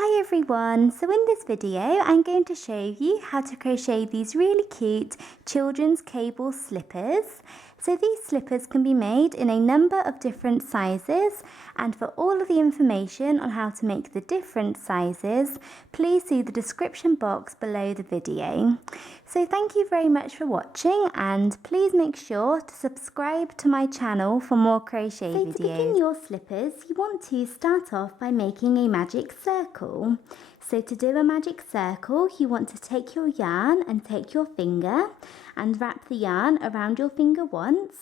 Hi everyone, so in this video I'm going to show you how to crochet these really cute children's cable slippers. So these slippers can be made in a number of different sizes, and for all of the information on how to make the different sizes, please see the description box below the video. So thank you very much for watching, and please make sure to subscribe to my channel for more crochet videos. To begin your slippers, you want to start off by making a magic circle. So to do a magic circle, you want to take your yarn and take your finger and wrap the yarn around your finger once,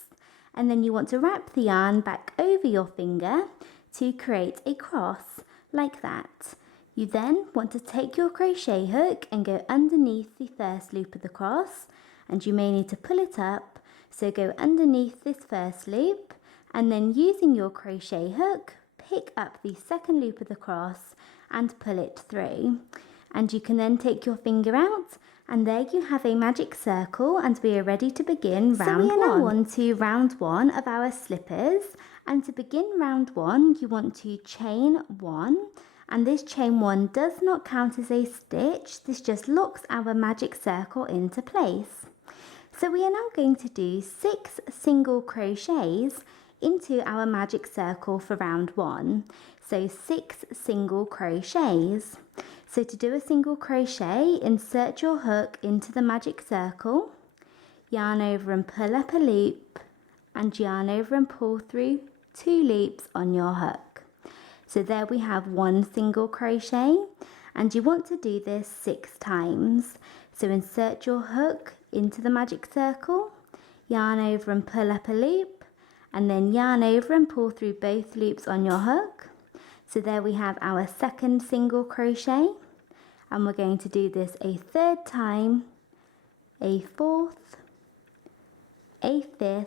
and then you want to wrap the yarn back over your finger to create a cross like that. You then want to take your crochet hook and go underneath the first loop of the cross, and you may need to pull it up, so go underneath this first loop, and then using your crochet hook, pick up the second loop of the cross and pull it through. And you can then take your finger out, and there you have a magic circle, and we are ready to begin round one. So we are now on to round one of our slippers, and to begin round one you want to chain one, and this chain one does not count as a stitch, this just locks our magic circle into place. So we are now going to do 6 single crochets into our magic circle for round one. So 6 single crochets. So to do a single crochet, insert your hook into the magic circle, yarn over and pull up a loop, and yarn over and pull through 2 loops on your hook. So there we have 1 single crochet, and you want to do this 6 times. So insert your hook into the magic circle, yarn over and pull up a loop, and then yarn over and pull through both loops on your hook. So there we have our second single crochet, and we're going to do this a 3rd time, a 4th, a 5th,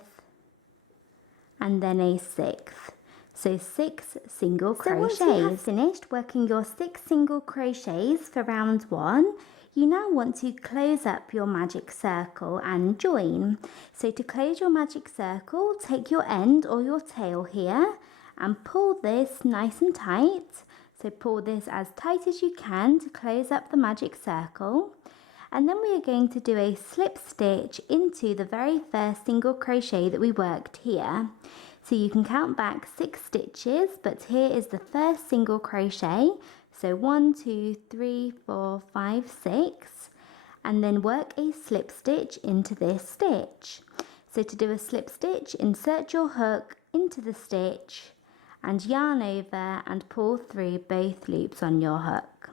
and then a 6th. So 6 single crochets. So once you have finished working your 6 single crochets for round one, you now want to close up your magic circle and join. So to close your magic circle, take your end or your tail here and pull this nice and tight. So pull this as tight as you can to close up the magic circle. And then we are going to do a slip stitch into the very first single crochet that we worked here. So you can count back 6 stitches, but here is the first single crochet. So 1, 2, 3, 4, 5, 6, and then work a slip stitch into this stitch. So to do a slip stitch, insert your hook into the stitch and yarn over and pull through both loops on your hook.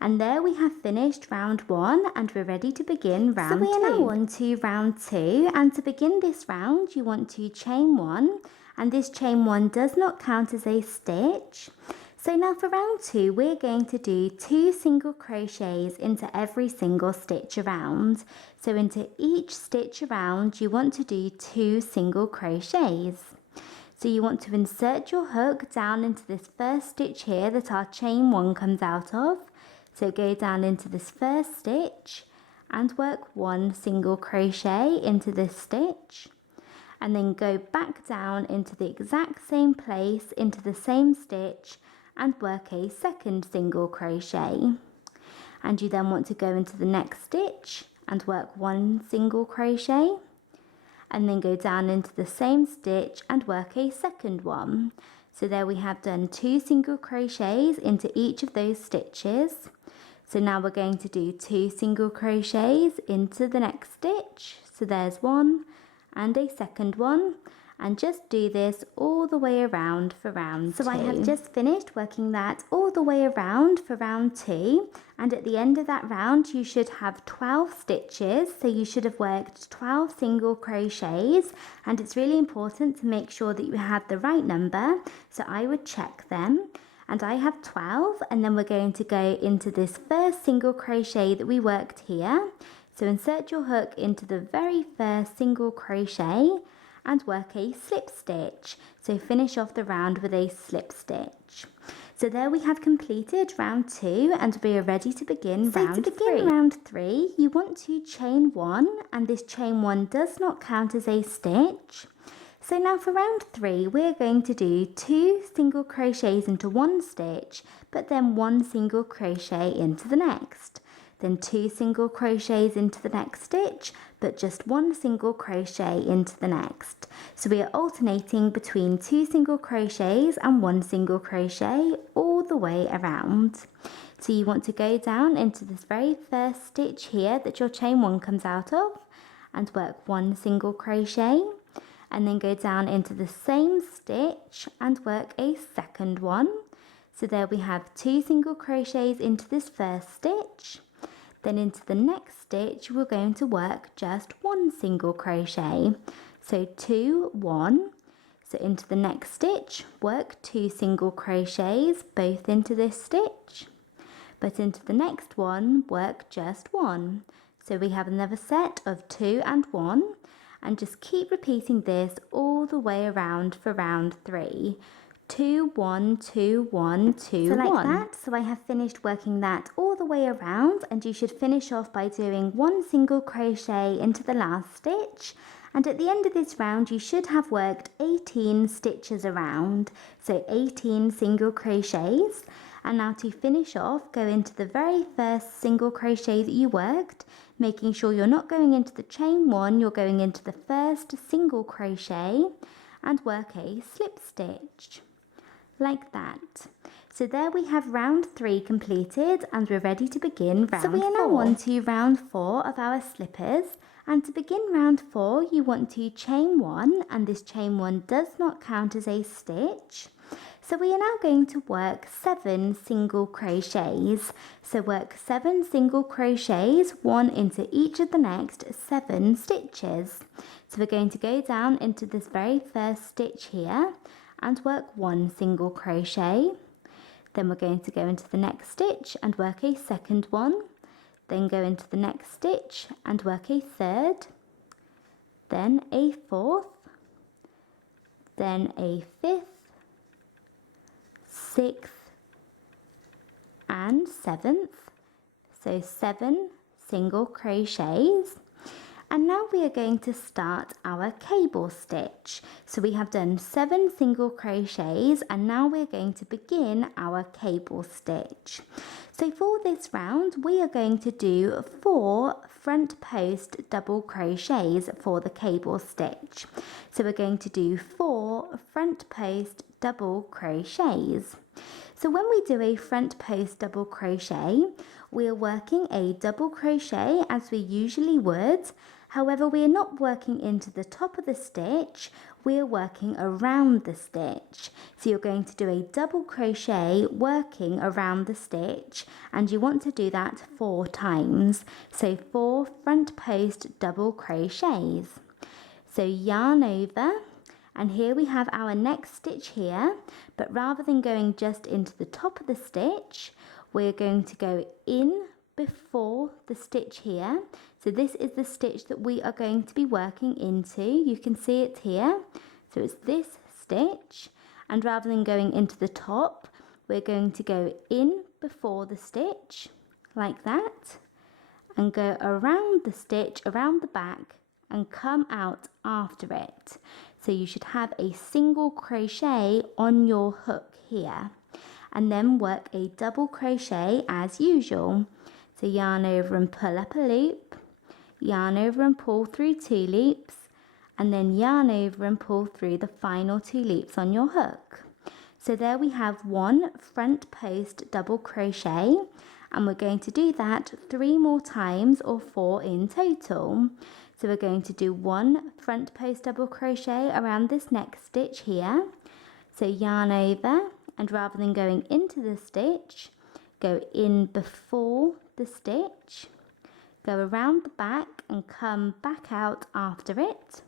And there we have finished round one, and we're ready to begin round two. So we are now on to round two, and to begin this round you want to chain one, and this chain one does not count as a stitch. So now for round two, we're going to do 2 single crochets into every single stitch around. So into each stitch around, you want to do 2 single crochets. So you want to insert your hook down into this first stitch here that our chain one comes out of. So go down into this first stitch and work 1 single crochet into this stitch. And then go back down into the exact same place into the same stitch and work a 2nd single crochet. And you then want to go into the next stitch and work 1 single crochet, and then go down into the same stitch and work a 2nd one. So there we have done 2 single crochets into each of those stitches. So now we're going to do 2 single crochets into the next stitch. So there's 1 and a 2nd one, and just do this all the way around for round two. So I have just finished working that all the way around for round 2, and at the end of that round you should have 12 stitches, so you should have worked 12 single crochets, and it's really important to make sure that you have the right number, so I would check them. And I have 12, and then we're going to go into this first single crochet that we worked here. So insert your hook into the very first single crochet and work a slip stitch. So finish off the round with a slip stitch. So there we have completed round 2, and we are ready to begin round 3. So to begin round 3, you want to chain 1, and this chain 1 does not count as a stitch. So now for round 3, we're going to do 2 single crochets into one stitch, but then 1 single crochet into the next. Then 2 single crochets into the next stitch, but just 1 single crochet into the next. So we are alternating between 2 single crochets and 1 single crochet all the way around. So you want to go down into this very first stitch here that your chain 1 comes out of and work 1 single crochet, and then go down into the same stitch and work a second one. So there we have 2 single crochets into this first stitch. Then into the next stitch we're going to work just 1 single crochet. So 2, 1. So into the next stitch work 2 single crochets both into this stitch. But into the next one work just 1. So we have another set of 2 and 1. And just keep repeating this all the way around for round 3. 2, 1, 2, 1, 2, so 1. Like that. So I have finished working that all the way around, and you should finish off by doing 1 single crochet into the last stitch. And at the end of this round you should have worked 18 stitches around, so 18 single crochets. And now to finish off, go into the very first single crochet that you worked, making sure you're not going into the chain 1, you're going into the first single crochet and work a slip stitch like that. So there we have round 3 completed, and we're ready to begin round 4. So we are now on to round 4 of our slippers, and to begin round 4 you want to chain 1, and this chain 1 does not count as a stitch. So we are now going to work 7 single crochets. So work 7 single crochets, 1 into each of the next 7 stitches. So we're going to go down into this very first stitch here and work 1 single crochet. Then we're going to go into the next stitch and work a second one. Then go into the next stitch and work a third. Then a fourth. Then a fifth. 6th and 7th, so 7 single crochets. And now we are going to start our cable stitch. So we have done 7 single crochets, and now we're going to begin our cable stitch. So for this round we are going to do 4 front post double crochets for the cable stitch. So we're going to do 4 front post double crochets. So when we do a front post double crochet, we are working a double crochet as we usually would. However, we are not working into the top of the stitch, we are working around the stitch. So you're going to do a double crochet working around the stitch, and you want to do that 4 times. So 4 front post double crochets. So yarn over, and here we have our next stitch here, but rather than going just into the top of the stitch, we're going to go in before the stitch here. So this is the stitch that we are going to be working into. You can see it here. So it's this stitch, and rather than going into the top, we're going to go in before the stitch like that, and go around the stitch, around the back, and come out after it. So you should have a single crochet on your hook here, and then work a double crochet as usual. So yarn over and pull up a loop, yarn over and pull through 2 loops, and then yarn over and pull through the final 2 loops on your hook. So there we have 1 front post double crochet, and we're going to do that 3 more times, or 4 in total. So we're going to do 1 front post double crochet around this next stitch here. So yarn over, and rather than going into the stitch, go in before the stitch, go around the back and come back out after it.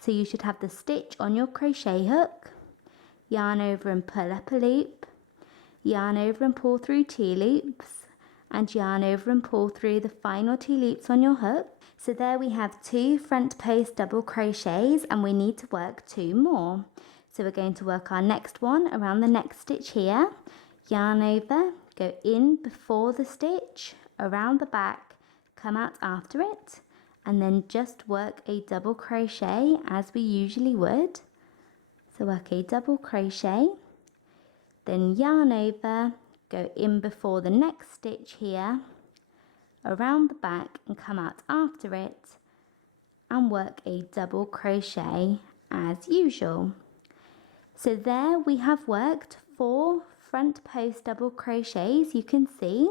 So you should have the stitch on your crochet hook, yarn over and pull up a loop, yarn over and pull through 2 loops, and yarn over and pull through the final 2 loops on your hook. So there we have 2 front post double crochets, and we need to work 2 more. So we're going to work our next one around the next stitch here, yarn over, go in before the stitch, around the back, come out after it, and then just work a double crochet as we usually would So work a double crochet, then yarn over, go in before the next stitch here, around the back and come out after it, and work a double crochet as usual. So there we have worked 4 front post double crochets, you can see,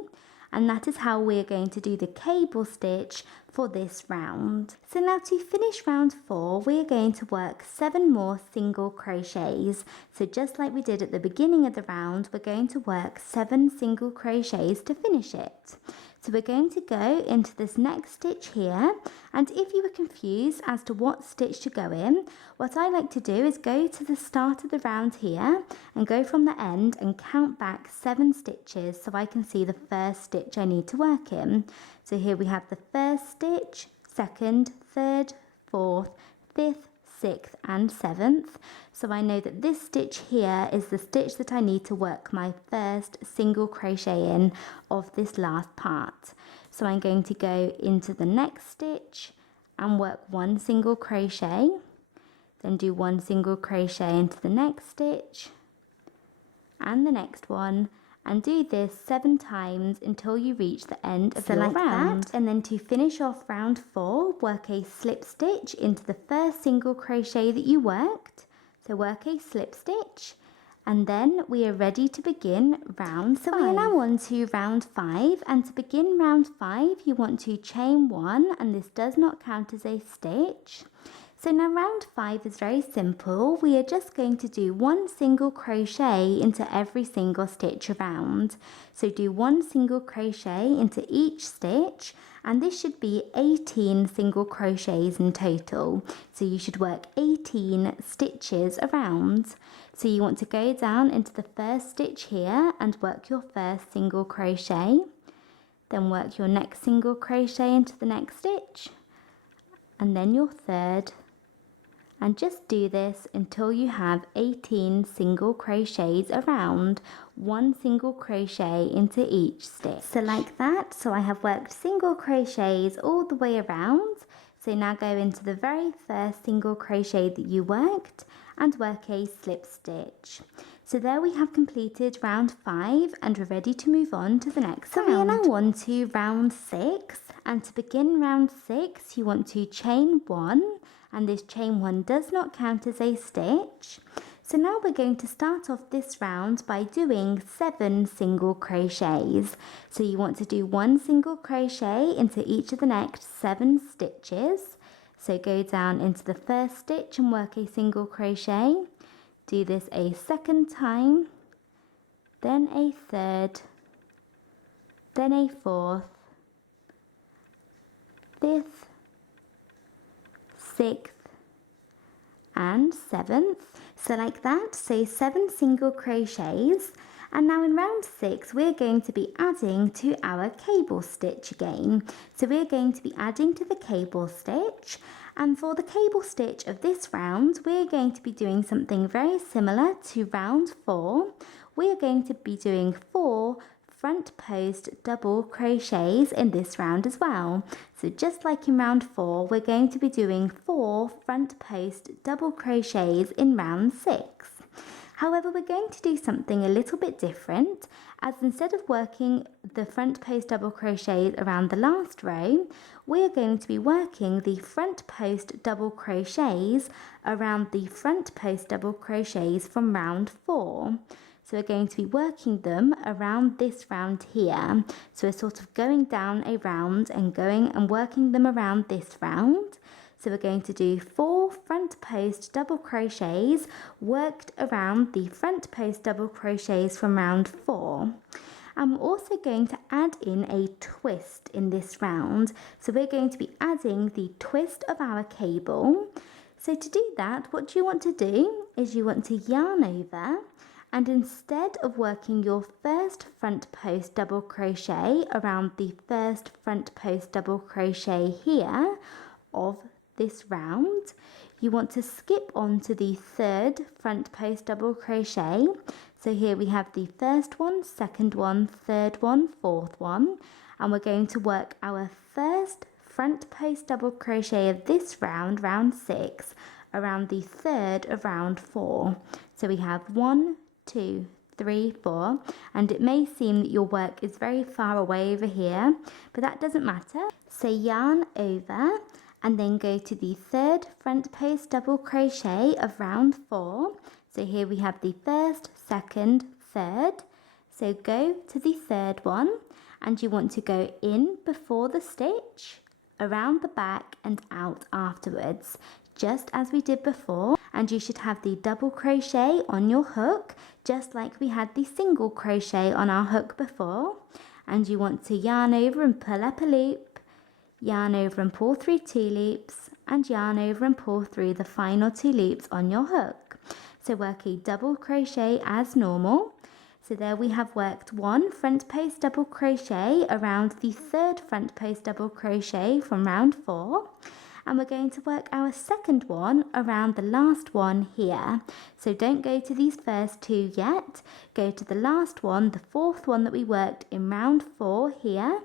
and that is how we are going to do the cable stitch for this round. So now to finish round 4, we are going to work 7 more single crochets. So just like we did at the beginning of the round, we're going to work 7 single crochets to finish it. So we're going to go into this next stitch here, and if you were confused as to what stitch to go in, what I like to do is go to the start of the round here and go from the end and count back 7 stitches so I can see the first stitch I need to work in. So here we have the first stitch, second, third, fourth, fifth, 6th and 7th. So I know that this stitch here is the stitch that I need to work my first single crochet in of this last part. So I'm going to go into the next stitch and work 1 single crochet, then do 1 single crochet into the next stitch and the next one, and do this 7 times until you reach the end of your round. That, and then to finish off round 4, work a slip stitch into the first single crochet that you worked. So work a slip stitch, and then we are ready to begin round 5. So we are now on to round 5, and to begin round 5 you want to chain 1, and this does not count as a stitch. So now round 5 is very simple. We are just going to do 1 single crochet into every single stitch around. So do 1 single crochet into each stitch, and this should be 18 single crochets in total. So you should work 18 stitches around. So you want to go down into the first stitch here and work your first single crochet, then work your next single crochet into the next stitch, and then your third, and just do this until you have 18 single crochets around, 1 single crochet into each stitch. So like that. So I have worked single crochets all the way around. So now go into the very first single crochet that you worked and work a slip stitch. So there we have completed round 5, and we're ready to move on to the next round. So we are now on to round 6, and to begin round 6 you want to chain 1, and this chain 1 does not count as a stitch. So now we're going to start off this round by doing 7 single crochets. So you want to do 1 single crochet into each of the next 7 stitches. So go down into the first stitch and work a single crochet. Do this a second time, then a third, then a fourth, 5th, 6th and 7th. So like that, so 7 single crochets. And now in round 6 we're going to be adding to our cable stitch again. So we're going to be adding to the cable stitch, and for the cable stitch of this round we're going to be doing something very similar to round 4. We're going to be doing 4 front post double crochets in this round as well. So just like in round 4, we're going to be doing 4 front post double crochets in round 6. However, we're going to do something a little bit different, as instead of working the front post double crochets around the last row, we're going to be working the front post double crochets around the front post double crochets from round 4. So we're going to be working them around this round here. So we're sort of going down a round and going and working them around this round. So we're going to do 4 front post double crochets worked around the front post double crochets from round 4. I'm also going to add in a twist in this round. So we're going to be adding the twist of our cable. So to do that, what you want to do is you want to yarn over, and instead of working your first front post double crochet around the first front post double crochet here of this round, you want to skip on to the third front post double crochet. So here we have the first one, second one, third one, fourth one, and we're going to work our first front post double crochet of this round, round 6, around the third of round 4. So we have 1, 2, 3, 4, and it may seem that your work is very far away over here, but that doesn't matter. So yarn over and then go to the third front post double crochet of round 4. So here we have the first, second, third. So go to the third one and you want to go in before the stitch, around the back and out afterwards, just as we did before. And you should have the double crochet on your hook, just like we had the single crochet on our hook before. And you want to yarn over and pull up a loop, yarn over and pull through 2 loops, and yarn over and pull through the final 2 loops on your hook. So work a double crochet as normal. So there we have worked 1 front post double crochet around the third front post double crochet from round 4. And we're going to work our second one around the last one here. So don't go to these first 2 yet. Go to the last one, the 4th one that we worked in round 4 here,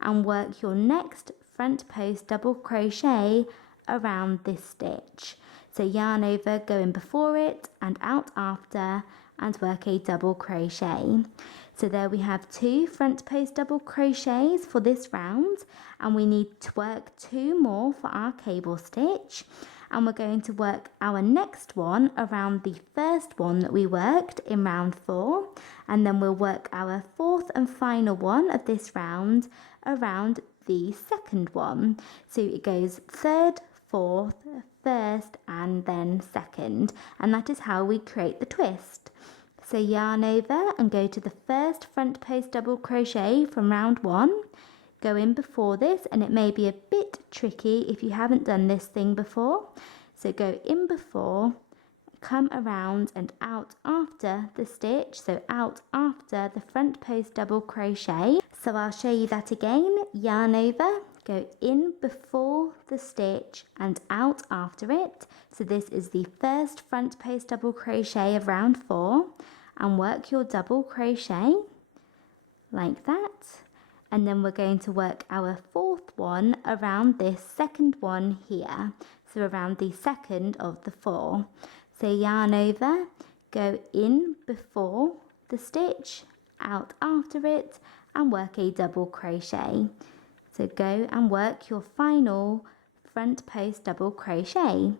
and work your next front post double crochet around this stitch. So yarn over, go in before it and out after, and work a double crochet. So there we have 2 front post double crochets for this round, and we need to work 2 more for our cable stitch. And we're going to work our next one around the first one that we worked in round 4, and then we'll work our 4th and final one of this round around the second one. So it goes 3rd, 4th, 1st and then 2nd, and that is how we create the twist. So yarn over and go to the first front post double crochet from round 1. Go in before this, and it may be a bit tricky if you haven't done this thing before. So go in before, come around and out after the stitch, so out after the front post double crochet. So I'll show you that again. Yarn over, go in before the stitch and out after it. So this is the first front post double crochet of round 4, and work your double crochet like that. And then we're going to work our 4th one around this second one here, so around the second of the 4. So yarn over, go in before the stitch, out after it, and work a double crochet. So go and work your final front post double crochet.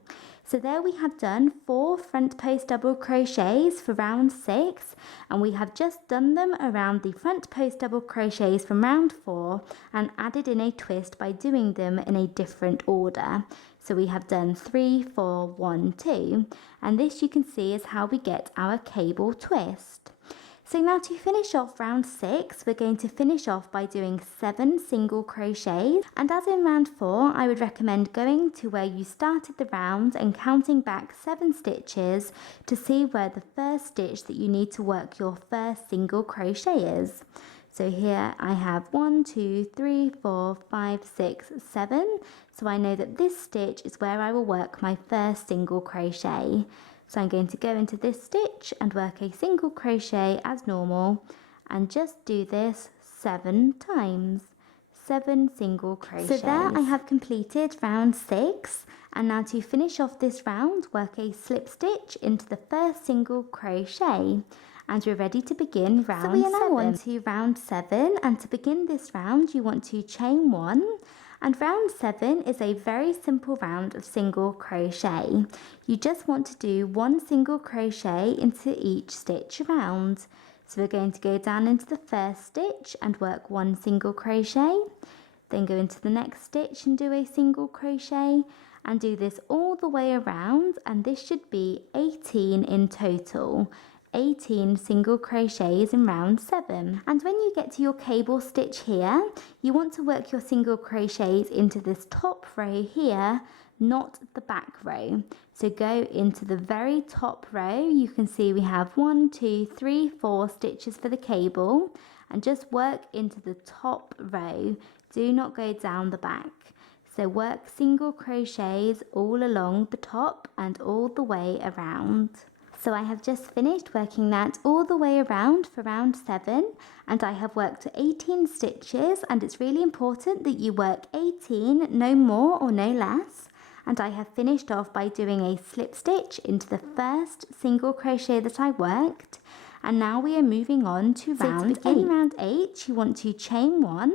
So there we have done 4 front post double crochets for round 6, and we have just done them around the front post double crochets from round 4 and added in a twist by doing them in a different order. So we have done 3, 4, 1, 2, and this you can see is how we get our cable twist. So now to finish off round 6, we're going to finish off by doing 7 single crochets. And as in round 4, I would recommend going to where you started the round and counting back 7 stitches to see where the first stitch that you need to work your first single crochet is. So here I have 1, 2, 3, 4, 5, 6, 7. So I know that this stitch is where I will work my first single crochet. So I'm going to go into this stitch and work a single crochet as normal, and just do this 7 times. 7 single crochets. So there I have completed round 6, and now to finish off this round, work a slip stitch into the first single crochet, and we're ready to begin round 7. So we are now on to round 7, and to begin this round you want to chain 1. And round 7 is a very simple round of single crochet. You just want to do 1 single crochet into each stitch around. So we're going to go down into the first stitch and work 1 single crochet, then go into the next stitch and do a single crochet, and do this all the way around, and this should be 18 in total. 18 single crochets in round 7. And when you get to your cable stitch here, you want to work your single crochets into this top row here, not the back row. So go into the very top row. You can see we have 1, 2, 3, 4 stitches for the cable, and just work into the top row. Do not go down the back. So work single crochets all along the top and all the way around. So I have just finished working that all the way around for round 7, and I have worked 18 stitches, and it's really important that you work 18, no more or no less. and I have finished off by doing a slip stitch into the first single crochet that I worked. And now we are moving on to round 8. In round 8 you want to chain 1,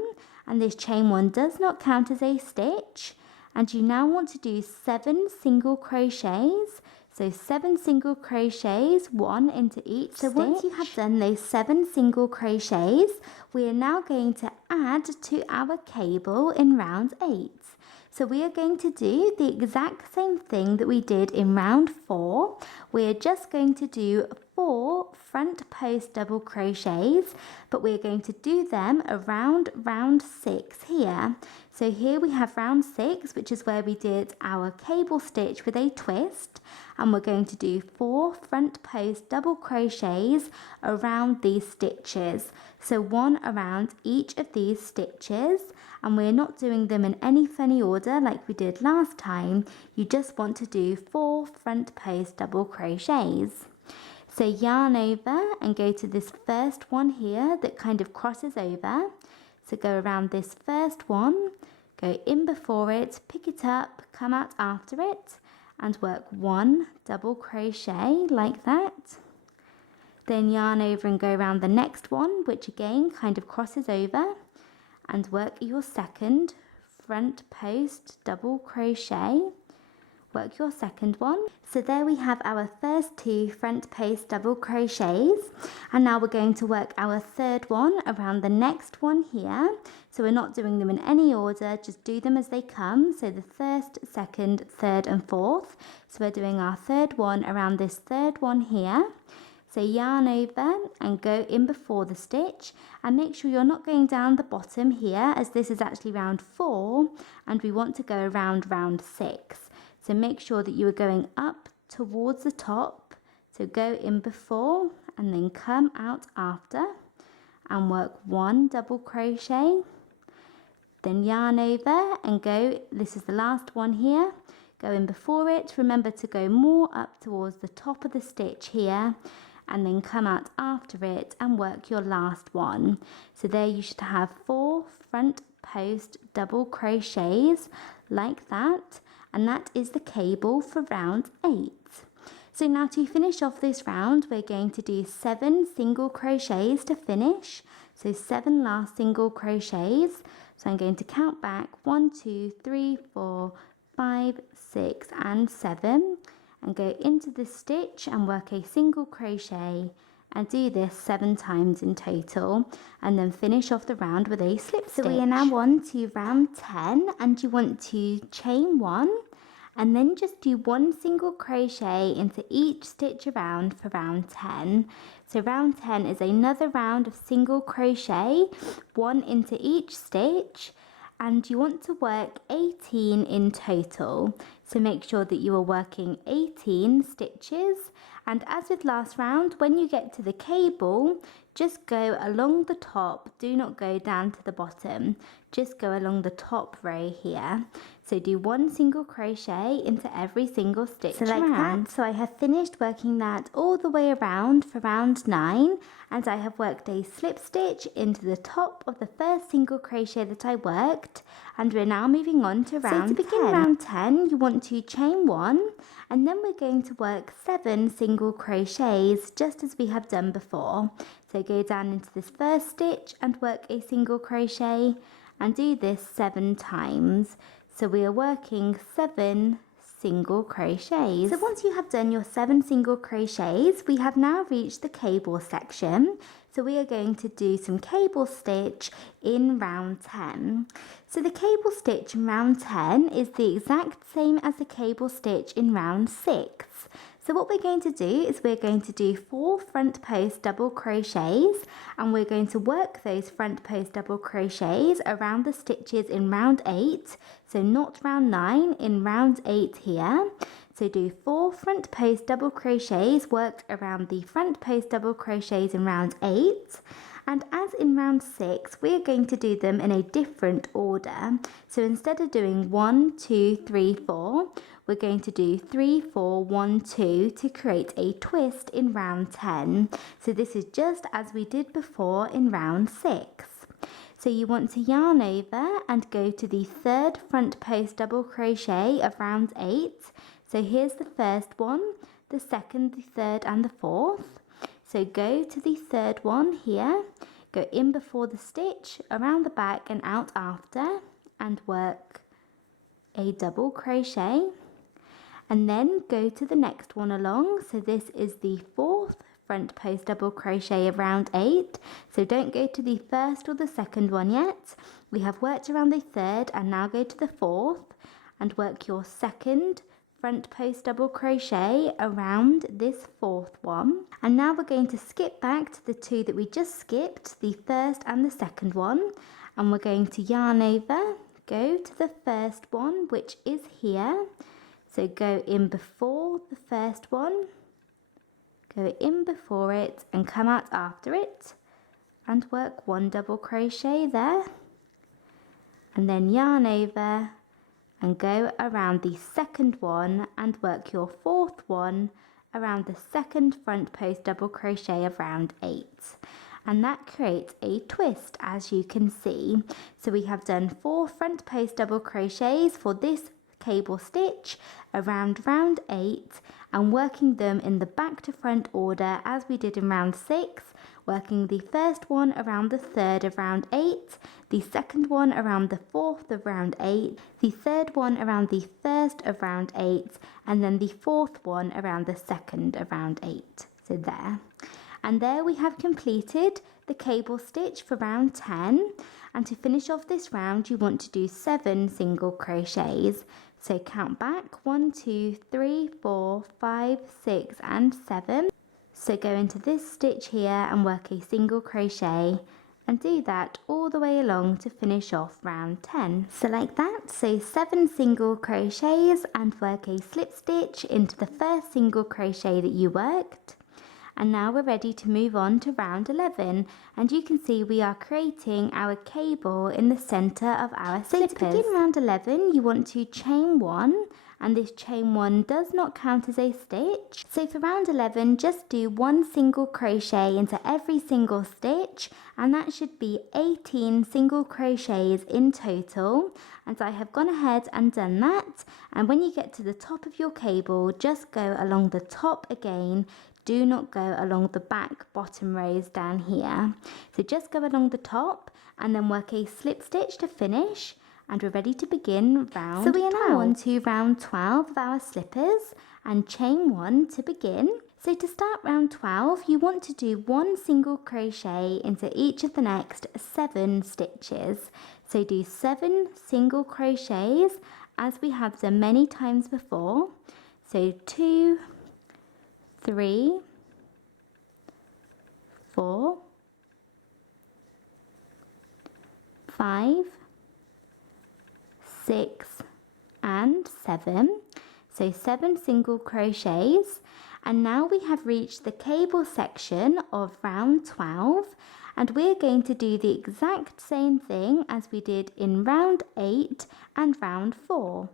and this chain 1 does not count as a stitch, and you now want to do 7 single crochets. So 7 single crochets, 1 into each stitch. So once you have done those 7 single crochets, we are now going to add to our cable in round 8. So we are going to do the exact same thing that we did in round 4. We are just going to do 4 front post double crochets, but we're going to do them around round 6 here. So here we have round 6, which is where we did our cable stitch with a twist, and we're going to do 4 front post double crochets around these stitches. So 1 around each of these stitches, and we're not doing them in any funny order like we did last time. You just want to do 4 front post double crochets. So yarn over and go to this first one here that kind of crosses over. So go around this first one, go in before it, pick it up, come out after it, and work 1 double crochet like that. Then yarn over and go around the next one, which again kind of crosses over, and work your second front post double crochet. Work your second one. So there we have our first 2 front post double crochets, and now we're going to work our third one around the next one here. So we're not doing them in any order, just do them as they come. So the first, second, third and fourth. So we're doing our third one around this third one here. So yarn over and go in before the stitch, and make sure you're not going down the bottom here, as this is actually round 4 and we want to go around round 6. So make sure that you are going up towards the top. So go in before and then come out after and work 1 double crochet. Then yarn over and go, this is the last one here, go in before it. Remember to go more up towards the top of the stitch here, and then come out after it and work your last one. So there you should have 4 front post double crochets like that, and that is the cable for round 8. So now to finish off this round, we're going to do 7 single crochets to finish. So 7 last single crochets. So I'm going to count back 1, 2, 3, 4, 5, 6 and 7, and go into the stitch and work a single crochet, and do this 7 times in total, and then finish off the round with a slip stitch. So we are now on to round 10, and you want to chain 1 and then just do 1 single crochet into each stitch around for round 10. So round 10 is another round of single crochet, 1 into each stitch, and you want to work 18 in total. So make sure that you are working 18 stitches, and as with last round, when you get to the cable, just go along the top, do not go down to the bottom, just go along the top row here. So do 1 single crochet into every single stitch like that. So I have finished working that all the way around for round 9, and I have worked a slip stitch into the top of the first single crochet that I worked, and we're now moving on to round 10. So to begin round 10, you want to chain 1, and then we're going to work 7 single crochets just as we have done before. So go down into this first stitch and work a single crochet, and do this 7 times. So we are working 7 single crochets. So once you have done your 7 single crochets, we have now reached the cable section. So we are going to do some cable stitch in round 10. So the cable stitch in round 10 is the exact same as the cable stitch in round 6. So what we're going to do is we're going to do 4 front post double crochets, and we're going to work those front post double crochets around the stitches in round 8. So not round 9, in round 8 here. So do 4 front post double crochets worked around the front post double crochets in round 8. And as in round 6, we're going to do them in a different order. So instead of doing 1, 2, 3, 4, we're going to do 3, 4, 1, 2 to create a twist in round 10. So this is just as we did before in round 6. So you want to yarn over and go to the third front post double crochet of round 8. So here's the first one, the second, the third and the fourth. So go to the third one here, go in before the stitch, around the back and out after, and work a double crochet, and then go to the next one along. So this is the fourth front post double crochet of round 8. So don't go to the first or the second one yet. We have worked around the third, and now go to the fourth and work your second front post double crochet around this fourth one. And now we're going to skip back to the two that we just skipped, the first and the second one, and we're going to yarn over, go to the first one, which is here. So go in before the first one, go in before it and come out after it, and work one double crochet there, and then yarn over and go around the second one and work your fourth one around the second front post double crochet of round 8. And that creates a twist, as you can see. So we have done 4 front post double crochets for this cable stitch around round 8, and working them in the back to front order as we did in round 6, working the first one around the third of round 8, the second one around the fourth of round 8, the third one around the first of round 8, and then the fourth one around the second of round 8. So there. And there we have completed the cable stitch for round 10. And to finish off this round, you want to do 7 single crochets. So count back 1, 2, 3, 4, 5, 6 and 7. So go into this stitch here and work a single crochet, and do that all the way along to finish off round 10. So like that, so 7 single crochets and work a slip stitch into the first single crochet that you worked. And now we're ready to move on to round 11, and you can see we are creating our cable in the center of our slippers. So to begin round 11, you want to chain 1, and this chain 1 does not count as a stitch. So for round 11, just do 1 single crochet into every single stitch, and that should be 18 single crochets in total. And I have gone ahead and done that, and when you get to the top of your cable, just go along the top again. Do not go along the back bottom rows down here. So just go along the top and then work a slip stitch to finish, and we're ready to begin round 12. So we are now on to round 12 of our slippers, and chain 1 to begin. So to start round 12, you want to do 1 single crochet into each of the next 7 stitches. So do 7 single crochets as we have done many times before. So 2, 3, 4, 5, 6 and 7. So 7 single crochets, and now we have reached the cable section of round 12, and we're going to do the exact same thing as we did in round 8 and round 4.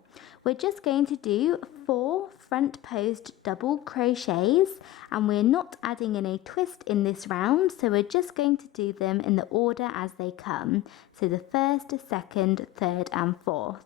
We're just going to do 4 front post double crochets, and we're not adding in a twist in this round, so we're just going to do them in the order as they come. So the first, second, third and fourth.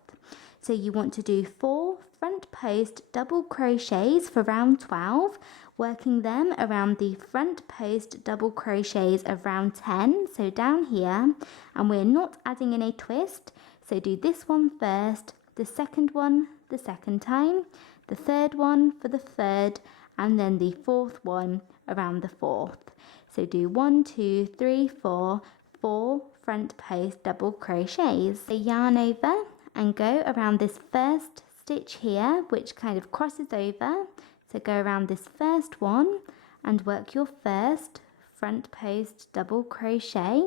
So you want to do 4 front post double crochets for round 12, working them around the front post double crochets of round 10, so down here, and we're not adding in a twist. So do this one first, the second one the second time, the third one for the third, and then the fourth one around the fourth. So do 1, 2, 3, 4 front post double crochets. So yarn over and go around this first stitch here, which kind of crosses over. So go around this first one and work your first front post double crochet.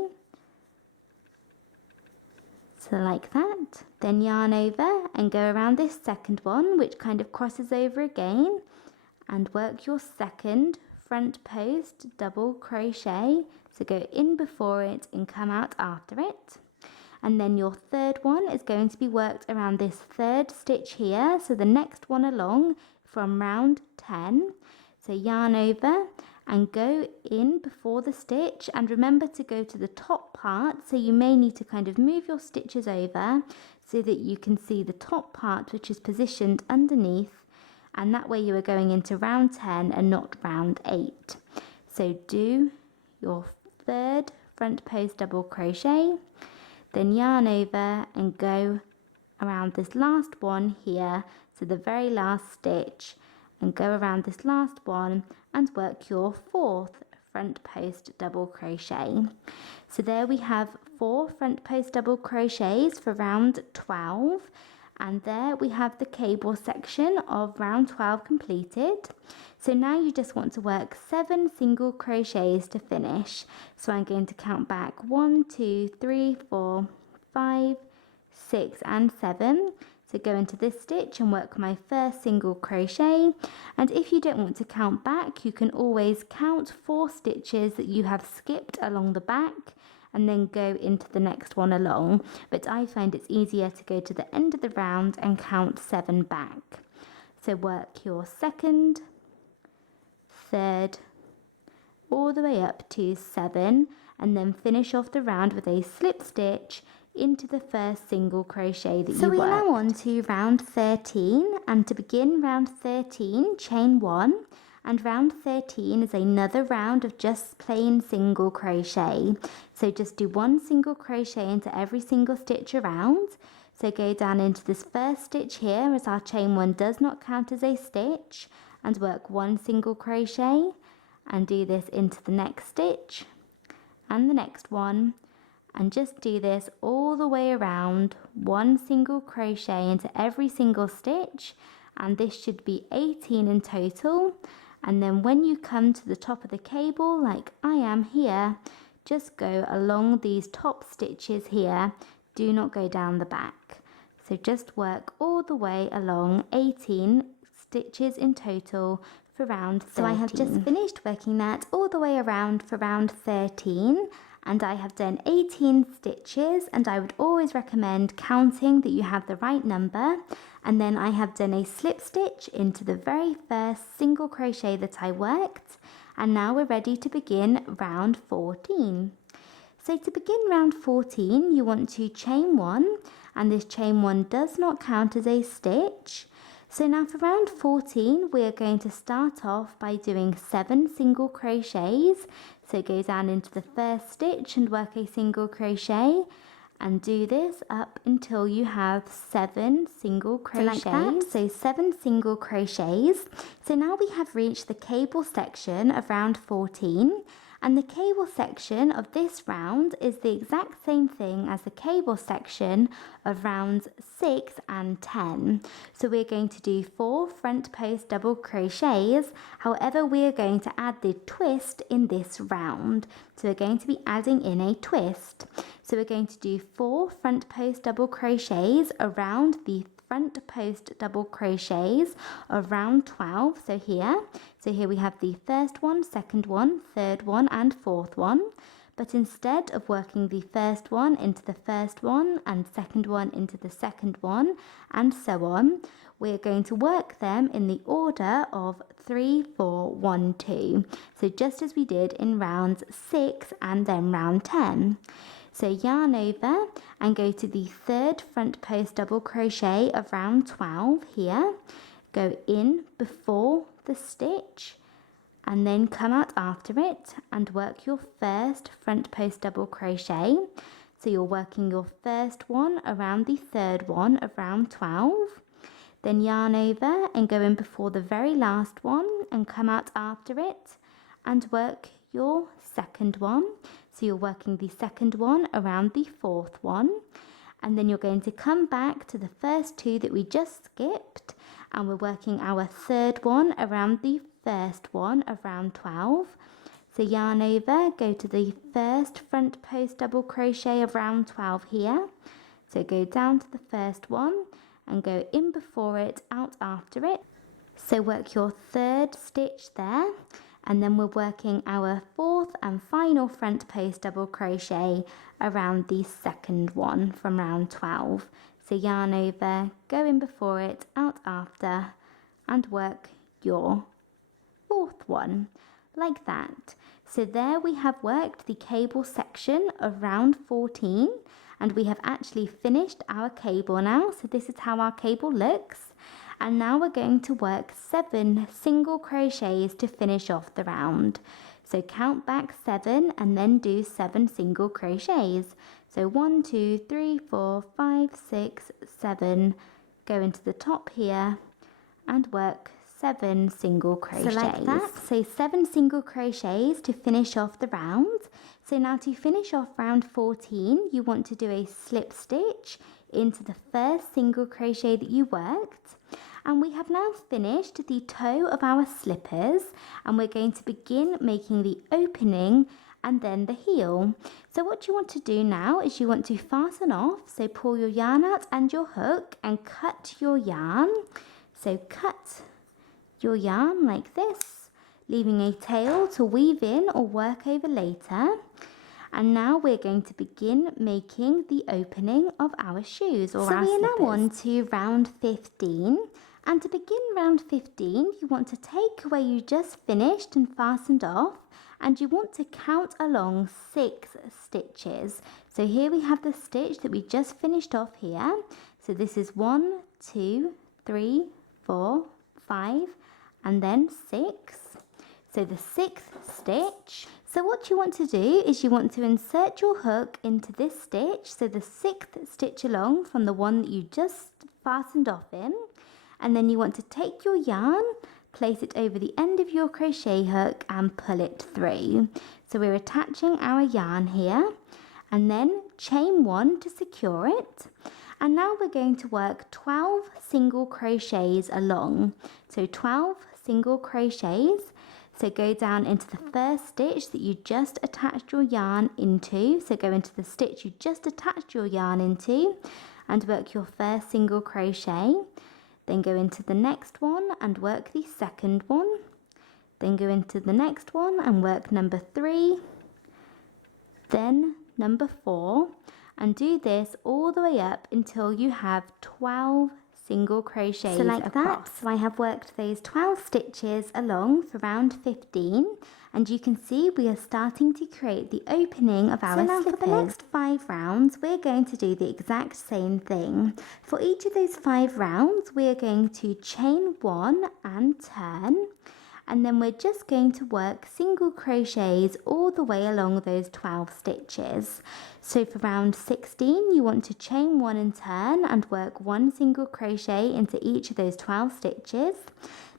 So like that. Then yarn over and go around this second one, which kind of crosses over again, and work your second front post double crochet. So go in before it and come out after it. And then your third one is going to be worked around this third stitch here, so the next one along from round 10. So yarn over and go in before the stitch, and remember to go to the top part, so you may need to kind of move your stitches over so that you can see the top part, which is positioned underneath, and that way you are going into round 10 and not round 8. So do your third front post double crochet, then yarn over and go around this last one here to the very last stitch, and go around this last one and work your fourth front post double crochet. So there we have 4 front post double crochets for round 12, and there we have the cable section of round 12 completed. So now you just want to work 7 single crochets to finish. So I'm going to count back 1, 2, 3, 4, 5, 6 and 7. So go into this stitch and work my first single crochet, and if you don't want to count back, you can always count 4 stitches that you have skipped along the back and then go into the next one along, but I find it's easier to go to the end of the round and count 7 back. So work your second, third, all the way up to 7, and then finish off the round with a slip stitch into the first single crochet that you worked. So we are now on to round 13, and to begin round 13, chain 1, and round 13 is another round of just plain single crochet. So just do 1 single crochet into every single stitch around. So go down into this first stitch here, as our chain 1 does not count as a stitch, and work 1 single crochet, and do this into the next stitch and the next one, and just do this all the way around, 1 single crochet into every single stitch, and this should be 18 in total. And then when you come to the top of the cable, like I am here, just go along these top stitches here, do not go down the back. So just work all the way along, 18 stitches in total for round 13. So I have just finished working that all the way around for round 13, and I have done 18 stitches, and I would always recommend counting that you have the right number. And then I have done a slip stitch into the very first single crochet that I worked, and now we're ready to begin round 14. So to begin round 14, you want to chain 1, and this chain 1 does not count as a stitch. So now for round 14, we are going to start off by doing 7 single crochets. So go down into the first stitch and work a single crochet, and do this up until you have 7 single crochets. So like that, so 7 single crochets. So now we have reached the cable section of round 14. And the cable section of this round is the exact same thing as the cable section of rounds 6 and 10. So we're going to do 4 front post double crochets. However, we are going to add the twist in this round. So we're going to be adding in a twist. So we're going to do 4 front post double crochets around the front post double crochets of round 12. So here we have the first one, second one, third one and fourth one. But instead of working the first one into the first one and second one into the second one and so on, we're going to work them in the order of 3, 4, 1, 2. So just as we did in rounds 6 and then round 10. So yarn over and go to the third front post double crochet of round 12 here. Go in before the stitch and then come out after it and work your first front post double crochet. So you're working your first one around the third one of round 12. Then yarn over and go in before the very last one and come out after it and work your second one. So you're working the second one around the fourth one, and then you're going to come back to the first 2 that we just skipped, and we're working our third one around the first one of round 12. So yarn over, go to the first front post double crochet of round 12 here. So go down to the first one and go in before it, out after it. So work your third stitch there, and then we're working our fourth and final front post double crochet around the second one from round 12. So yarn over, go in before it, out after, and work your fourth one. like that. So there we have worked the cable section of round 14, and we have actually finished our cable now. So this is how our cable looks. And now we're going to work 7 single crochets to finish off the round. So count back 7 and then do 7 single crochets. So 1, 2, 3, 4, 5, 6, 7. Go into the top here and work 7 single crochets. So like that, so 7 single crochets to finish off the round. So now to finish off round 14, you want to do a slip stitch into the first single crochet that you worked. And we have now finished the toe of our slippers, and we're going to begin making the opening and then the heel. So what you want to do now is you want to fasten off, so pull your yarn out and your hook and cut your yarn. So cut your yarn like this, leaving a tail to weave in or work over later. And now we're going to begin making the opening of our shoes or our slippers. So we are now on to round 15. And to begin round 15, you want to take where you just finished and fastened off, and you want to count along 6 stitches. So here we have the stitch that we just finished off here. So this is 1, 2, 3, 4, 5, and then 6. So the 6th stitch. So what you want to do is you want to insert your hook into this stitch, so the 6th stitch along from the one that you just fastened off in. And then you want to take your yarn, place it over the end of your crochet hook and pull it through. So we're attaching our yarn here, and then chain 1 to secure it. And now we're going to work 12 single crochets along. So 12 single crochets. So go down into the first stitch that you just attached your yarn into. So go into the stitch you just attached your yarn into and work your first single crochet. Then go into the next one and work the second one. Then go into the next one and work number 3. Then number 4. And do this all the way up until you have 12 single crochets. So like across. That, so I have worked those 12 stitches along for round 15. And you can see we are starting to create the opening of our slippers. So now for the next 5 rounds, we're going to do the exact same thing. For each of those 5 rounds, we are going to chain 1 and turn. And then we're just going to work single crochets all the way along those 12 stitches. So for round 16, you want to chain 1 and turn and work 1 single crochet into each of those 12 stitches.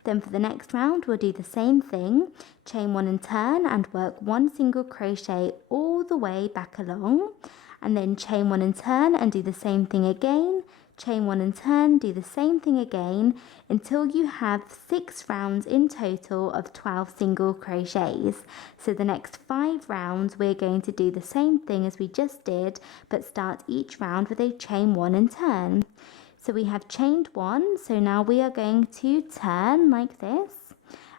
Then for the next round, we'll do the same thing, chain 1 and turn and work 1 single crochet all the way back along, and then chain 1 and turn and do the same thing again, chain 1 and turn, do the same thing again until you have 6 rounds in total of 12 single crochets. So the next 5 rounds, we're going to do the same thing as we just did, but start each round with a chain 1 and turn. So we have chained 1, so now we are going to turn like this,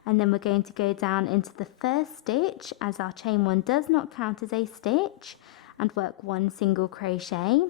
and then we're going to go down into the first stitch as our chain 1 does not count as a stitch, and work 1 single crochet,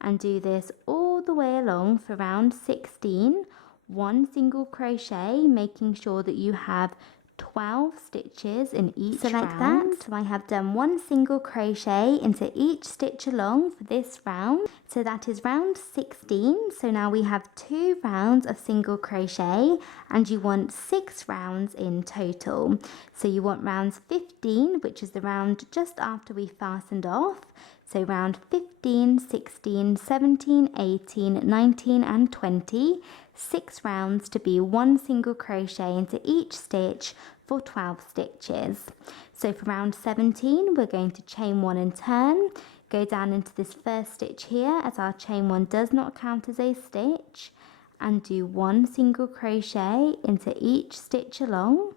and do this all the way along for round 16, 1 single crochet, making sure that you have 12 stitches in each round. So like that, so I have done 1 single crochet into each stitch along for this round. So that is round 16. So now we have 2 rounds of single crochet, and you want 6 rounds in total. So you want rounds 15, which is the round just after we fastened off. So round 15, 16, 17, 18, 19 and 20. 6 rounds to be 1 single crochet into each stitch for 12 stitches. So for round 17, we're going to chain 1 and turn, go down into this first stitch here as our chain 1 does not count as a stitch, and do 1 single crochet into each stitch along.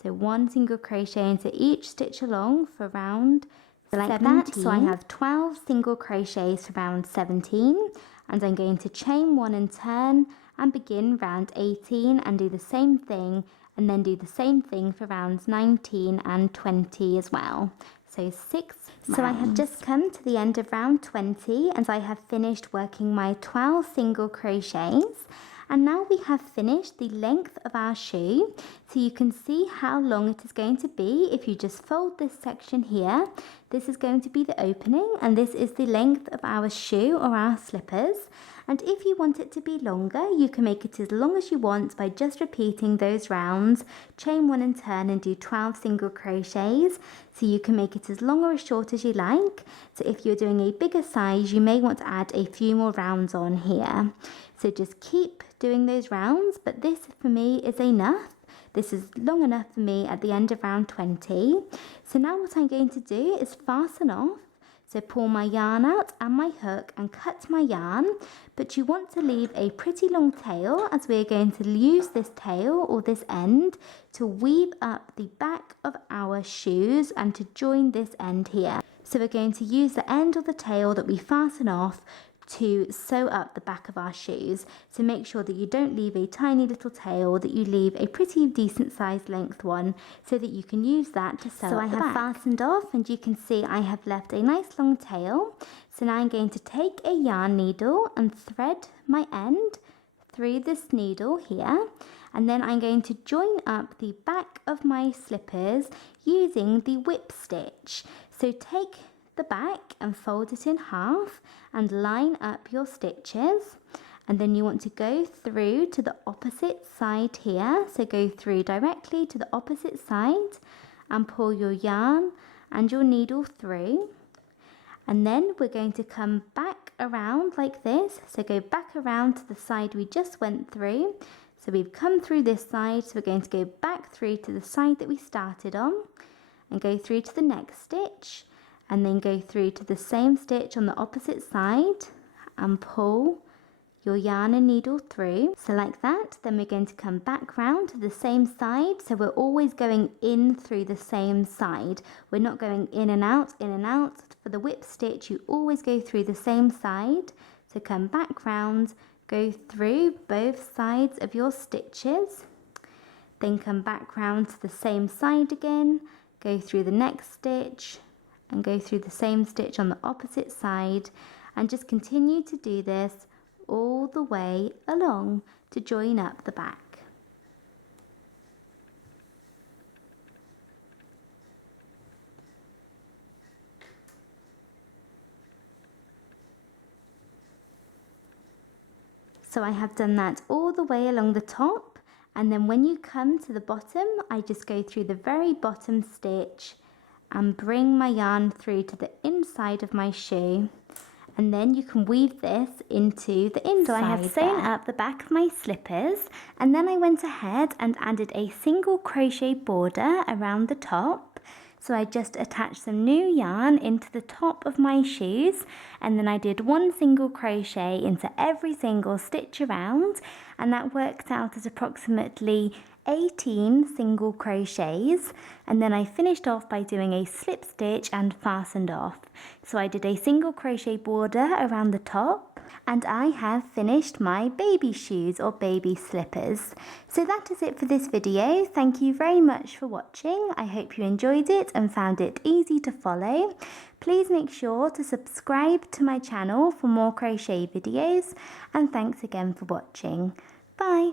So 1 single crochet into each stitch along for round 17. That, so I have 12 single crochets for round 17, and I'm going to chain 1 and turn and begin round 18 and do the same thing, and then do the same thing for rounds 19 and 20 as well. So 6 rounds. So I have just come to the end of round 20 and I have finished working my 12 single crochets. And now we have finished the length of our shoe. So you can see how long it is going to be if you just fold this section here. This is going to be the opening, and this is the length of our shoe or our slippers. And if you want it to be longer, you can make it as long as you want by just repeating those rounds. Chain 1 and turn and do 12 single crochets. So you can make it as long or as short as you like. So if you're doing a bigger size, you may want to add a few more rounds on here. So just keep doing those rounds, but this for me is enough. This is long enough for me at the end of round 20. So now what I'm going to do is fasten off. So pull my yarn out and my hook and cut my yarn, but you want to leave a pretty long tail, as we're going to use this tail or this end to weave up the back of our shoes and to join this end here. So we're going to use the end or the tail that we fasten off to sew up the back of our shoes. So make sure that you don't leave a tiny little tail, that you leave a pretty decent sized length one so that you can use that to sew up the back. So I have fastened off, and you can see I have left a nice long tail. So now I'm going to take a yarn needle and thread my end through this needle here, and then I'm going to join up the back of my slippers using the whip stitch. So take the back and fold it in half and line up your stitches, and then you want to go through to the opposite side here. So go through directly to the opposite side and pull your yarn and your needle through, and then we're going to come back around like this. So go back around to the side we just went through. So we've come through this side, so we're going to go back through to the side that we started on and go through to the next stitch, and then go through to the same stitch on the opposite side and pull your yarn and needle through. So like that. Then we're going to come back round to the same side. So we're always going in through the same side. We're not going in and out, in and out. For the whip stitch, you always go through the same side. So come back round, go through both sides of your stitches, then come back round to the same side again, go through the next stitch, and go through the same stitch on the opposite side, and just continue to do this all the way along to join up the back. So I have done that all the way along the top, and then when you come to the bottom, I just go through the very bottom stitch and bring my yarn through to the inside of my shoe, and then you can weave this into the inside. So I have sewn up the back of my slippers, and then I went ahead and added a single crochet border around the top. So I just attached some new yarn into the top of my shoes, and then I did one single crochet into every single stitch around, and that worked out as approximately 18 single crochets, and then I finished off by doing a slip stitch and fastened off. So I did a single crochet border around the top, and I have finished my baby shoes or baby slippers. So that is it for this video. Thank you very much for watching. I hope you enjoyed it and found it easy to follow. Please make sure to subscribe to my channel for more crochet videos, and thanks again for watching. Bye!